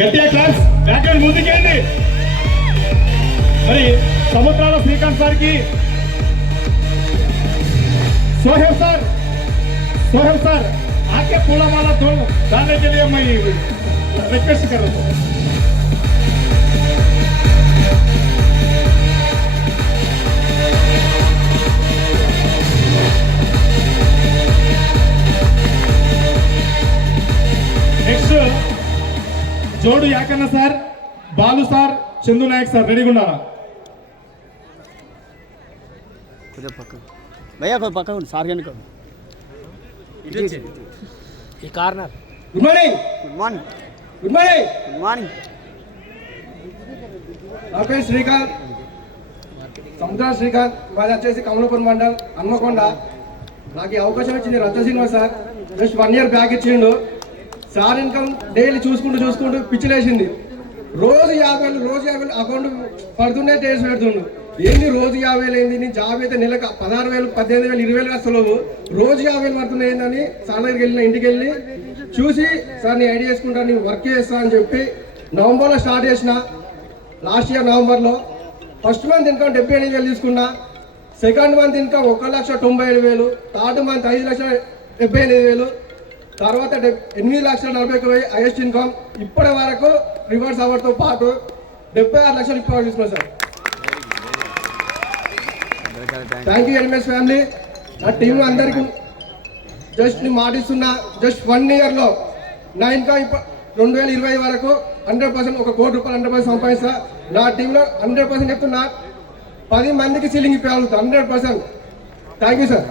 గట్టిగా class background music ఏంటి మరి సముద్రాల శ్రీకాంత్ సార్కి सोहेब सर आके फूला माला डालने के लिए मैं रिक्वेस्ट कर रहा हूँ। नेक्स्ट जोड़ याकन्न सर बालू सर चंदू नायक सर रेडी भैया कोई पक्का सार ఈ corner good morning good morning good morning good morning నా పేరు శ్రీకాంత్ సముద్ర శ్రీకాంత్ మాది వచ్చేసి కమలాపురం మండల్ హన్మకొండ. నాకు ఈ అవకాశం ఇచ్చింది Ratna Srinivas sir. Just 1 year back ఇచ్చిండు సార్. ఇన్కమ్ డైలీ చూసుకుంటూ పిచ్చిలేసింది. రోజు 50,000 అకౌంట్ పడుతుండే టేస్ట్ పెడుతుండు. ఏంది రోజు 50,000 ఏంది? నేను జాబ్ అయితే నెలకు 16,000 18,000 20,000 అసలు రోజు 50,000 పడుతున్నాయి ఏందని సార్ దగ్గరికి వెళ్ళిన. ఇంటికి వెళ్ళి చూసి సార్ నీ ఐడియా చేసుకుంటా, నేను వర్క్ చేస్తా అని చెప్పి నవంబర్లో స్టార్ట్ చేసిన. లాస్ట్ ఇయర్ నవంబర్లో ఫస్ట్ మంత్ ఇన్కమ్ 78,000 తీసుకున్నా. Second month income 1,97,000. Third month 5,78,000. తర్వాత 8,41,000 హైయెస్ట్ ఇన్కమ్. ఇప్పటి వరకు రివర్స్ అవర్తో పాటు 76 లక్షలు ఇప్పుడు తీసుకున్నాను sir. Thank you LMS family. నా టీం అందరికీ జస్ట్ నేను మాటిస్తున్నా, జస్ట్ 1 yearలో నా ఇన్కమ్ 2020 వరకు 100% ₹1 కోటి 100% సంపాదిస్తా. నా టీంలో 100% చెప్తున్నా, 10 మందికి సీలింగ్ ఇప్పగలుగుతా 100%. Thank you sir.